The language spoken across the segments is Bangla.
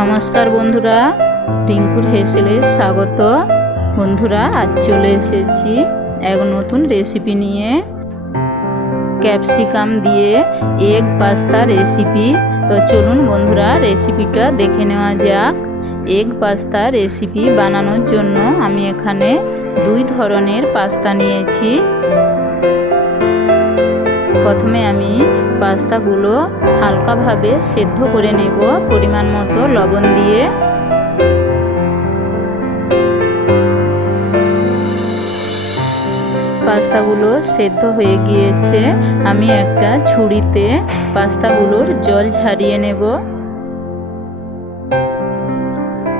নমস্কার বন্ধুরা, টিঙ্কুর হেসেলে স্বাগত। বন্ধুরা, আজ চলে এসেছি এক নতুন রেসিপি নিয়ে। ক্যাপসিকাম দিয়ে এগ পাস্তা রেসিপি তো চলুন বন্ধুরা রেসিপিটা দেখে নেওয়া যাক। এগ পাস্তা রেসিপি বানানোর জন্য আমি এখানে দুই ধরনের পাস্তা নিয়েছি। প্রথমে আমি পাস্তাগুলো হালকাভাবে সেদ্ধ করে নেব পরিমাণ মতো লবণ দিয়ে। পাস্তাগুলো সেদ্ধ হয়ে গিয়েছে। আমি একটা ঝুড়িতে পাস্তাগুলোর জল ঝারিয়ে নেব।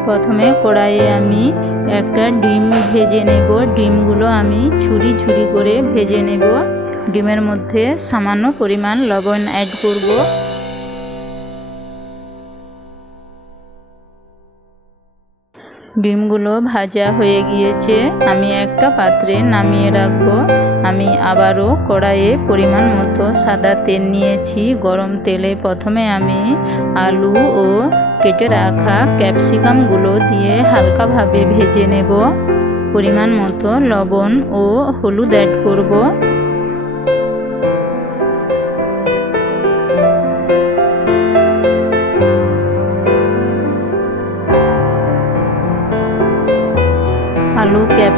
প্রথমে কড়াইয়ে আমি একটা ডিম ভেজে নেব। ডিমগুলো আমি ঝুড়ি ঝুড়ি করে ভেজে নেব। ডিমের মধ্যে সামান্য পরিমাণ লবণ অ্যাড করব। ডিমগুলো ভাজা হয়ে গিয়েছে। আমি একটা পাত্রে নামিয়ে রাখব। আমি আবারও কড়াইয়ে পরিমাণ মতো সাদা তেল নিয়েছি। গরম তেলে প্রথমে আমি আলু ও কেটে রাখা ক্যাপসিকামগুলো দিয়ে হালকাভাবে ভেজে নেব। পরিমাণ মতো লবণ ও হলুদ অ্যাড করব।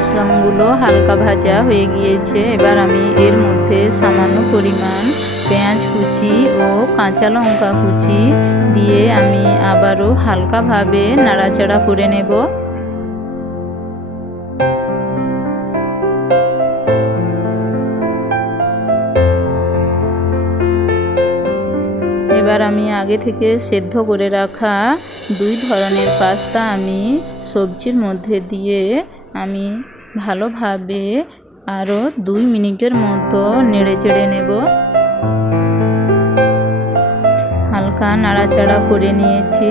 ক্যাপসিকামগুলো হালকা ভাজা হয়ে গিয়েছে। এবার আমি এর মধ্যে সামান্য পরিমাণ পেঁয়াজ কুচি ও কাঁচা লঙ্কা কুচি দিয়ে আমি আবারও হালকাভাবে নাড়াচাড়া করে নেব। এবার আমি আগে থেকে সেদ্ধ করে রাখা দুই ধরনের পাস্তা আমি সবজির মধ্যে দিয়ে আমি ভালোভাবে আরও দুই মিনিটের মতো নেড়ে চেড়ে নেব। হালকা নাড়াচাড়া করে নিয়েছি।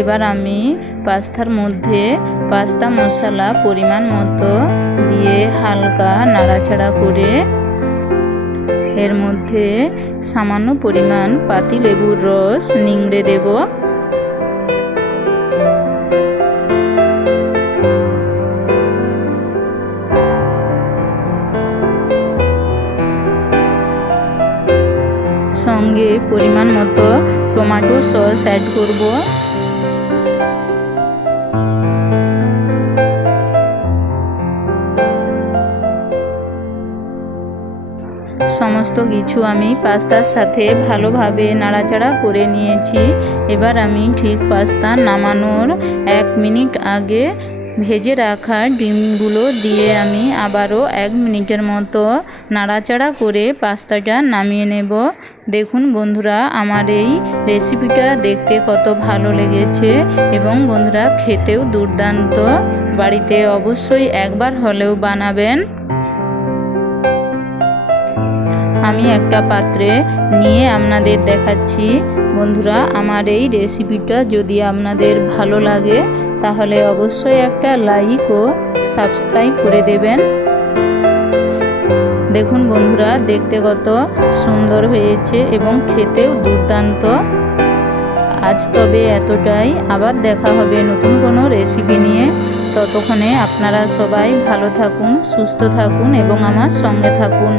এবার আমি পাস্তার মধ্যে পাস্তা মশলা পরিমাণ মতো দিয়ে হালকা নাড়াচাড়া করে এর মধ্যে সামান্য পরিমাণ পাতি লেবুর রস নিংড়ে দেব। সঙ্গে পরিমাণ মতো টমেটো সস অ্যাড করব। সমস্ত কিছু আমি পাস্তার সাথে ভালোভাবে নাড়াচাড়া করে নিয়েছি। এবার আমি ঠিক পাস্তা নামানোর এক মিনিট আগে ভেজে রাখা ডিমগুলো দিয়ে আমি আবারও এক মিনিটের মতো নাড়াচাড়া করে পাস্তাটা নামিয়ে নেব। দেখুন বন্ধুরা, আমার এই রেসিপিটা দেখতে কত ভালো লেগেছে এবং বন্ধুরা, খেতেও দুর্দান্ত। বাড়িতে অবশ্যই একবার হলেও বানাবেন। আমি একটা পাত্রে নিয়ে আপনাদের দেখাচ্ছি। বন্ধুরা, আমার এই রেসিপিটা যদি আপনাদের ভালো লাগে, তাহলে অবশ্যই একটা লাইক ও সাবস্ক্রাইব করে দেবেন। দেখুন বন্ধুরা, দেখতে কত সুন্দর হয়েছে এবং খেতেও দুর্দান্ত। আজ তবে এতটাই। আবার দেখা হবে নতুন কোনো রেসিপি নিয়ে। ততক্ষণে আপনারা সবাই ভালো থাকুন, সুস্থ থাকুন এবং আমার সঙ্গে থাকুন।